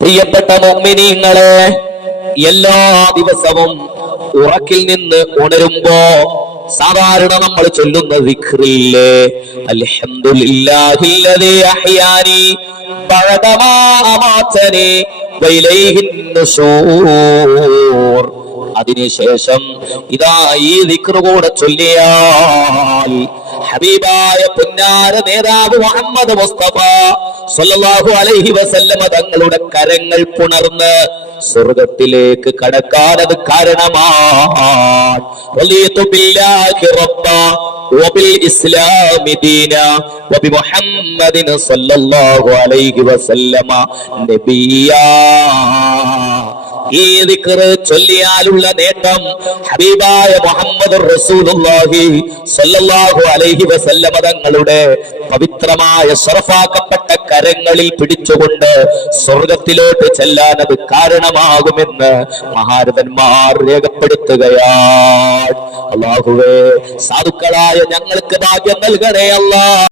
പ്രിയപ്പെട്ട മുഅ്മിനീങ്ങളെ, എല്ലാ ദിവസവും ഉറക്കിൽ നിന്ന് ഉണരുമ്പോ സാധാരണ നമ്മൾ ചൊല്ലുന്ന ദിക്റില്ലേ, അൽഹംദുലില്ലാഹില്ലദീ അഹ്യാനി ബഅദമാ അമാതനി വഇലൈഹിൻ നുശൂർ. അതിനുശേഷം ഇതാ ഈ ദിക്ർ കൂടെ ചൊല്ലിയാൽ ഹബീബായ പുന്നാര നേതാവ് മുഹമ്മദ് മുസ്തഫ സല്ലല്ലാഹു അലൈഹി വസല്ലമ തങ്ങളുടെ കരങ്ങൾ പുണർന്ന് സ്വർഗത്തിലേക്ക് കടക്കാൻ അത് കാരണമാണ്. റളിയതു ബില്ലാഹി റബ്ബ വബിൽ ഇസ്ലാമി ദീന വബിമുഹമ്മദിൻ സല്ലല്ലാഹു അലൈഹി വസല്ലമ നബിയാ. ഈ ദിക്ർ ചൊല്ലിയാലുള്ള നേട്ടം ഹബീബായ മുഹമ്മദ് റസൂലുള്ളാഹി സ്വല്ലല്ലാഹു അലൈഹി വസല്ലമ തങ്ങളുടെ പവിത്രമായ ശറഫാക്കപ്പെട്ട കരങ്ങളിൽ പിടിച്ചുകൊണ്ട് സ്വർഗത്തിലോട്ട് ചെല്ലാൻ അത് കാരണമാകുമെന്ന് മഹാരഥന്മാർ രേഖപ്പെടുത്തുകയാണ്. അല്ലാഹുവേ, സാധുക്കളായ ഞങ്ങൾക്ക് ഭാഗ്യം നൽകണേ അല്ലാഹ്.